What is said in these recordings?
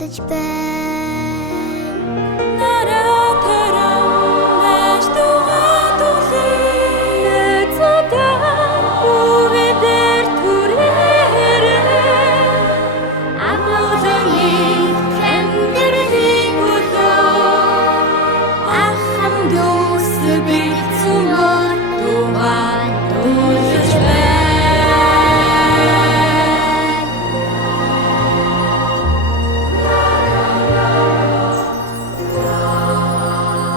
дуулаж байна. Нараа тарам байж дугаа дуулээ цудаа үгээр түрээрээ амгалын хэмдэрлийн гөлөө ахам дүүс бэлцмөр дугаа дуулаж байна.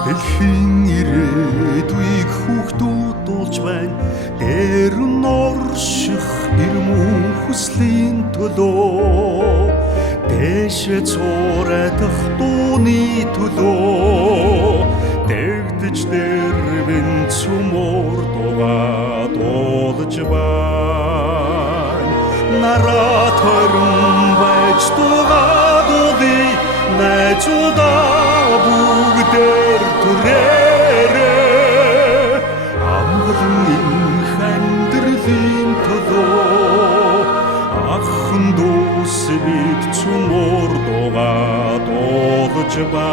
Дэлхийн ирээдүйг хүүхдүүд дуулж байна. Дээр нь орших ирмэн хүслийн төлөө дэше цуурайтах дууны төлөө дэгдэж дэрвэн цөмөр дугаа дуулж байна. Нараа тарам байж дугаа дуулъя найзуудаа бүгдээр түрээрээ амгалан хандрэлийн төлөө ахын дүүс бид цөмөр дугаа дуулж байна.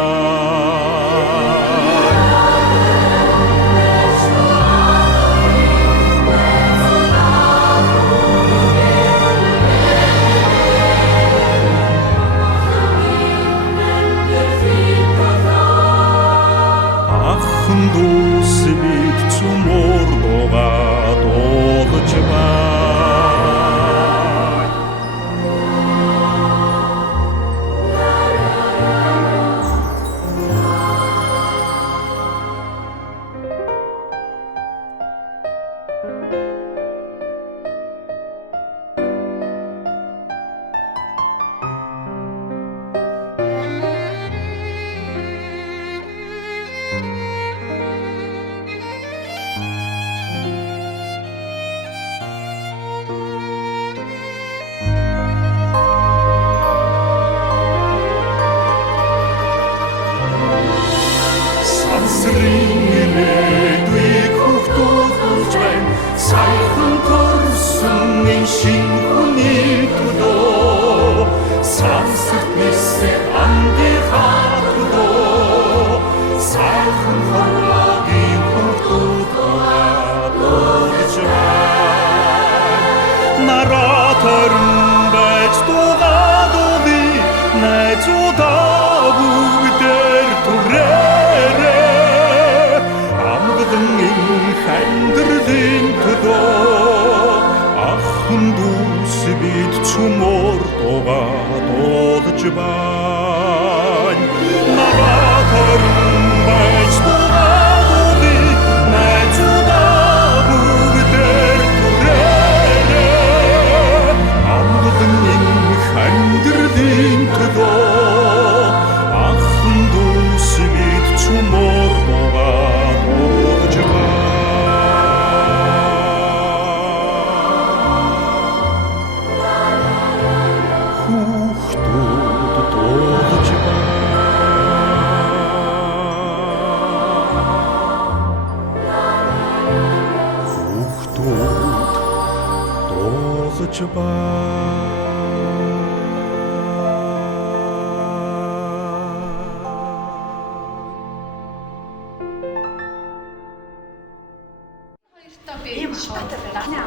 Ахын дүүс бид цөмөр дугаа дуулж байна. Сансрын ирээдүйг хүүхдүүд дуулж байна. Саяхан төрсөн энэ шинэ хүний төлөө сансарт нисэх ангийнхаа төлөө сайхан хорлогийн хүүхдүүд дугаа дуулж байна. Нараа тарам байж дугаа дуулъя найзуудаа бүгдээр түрээрээ хандрэлийн төлөө ахын дүүс бид цөмөр дугаа дуулж байна. Нараа тарам байж дугаа дуулъя найзуудаа бүгдээр түрээрээ амгалан хандрэлийн төлөө ахын дүүс бид цөмөр дугаа дуулж байна. Хүүхдүүд дуулж байна. Хүүхдүүд дуулж байна. Ийм шатар байна.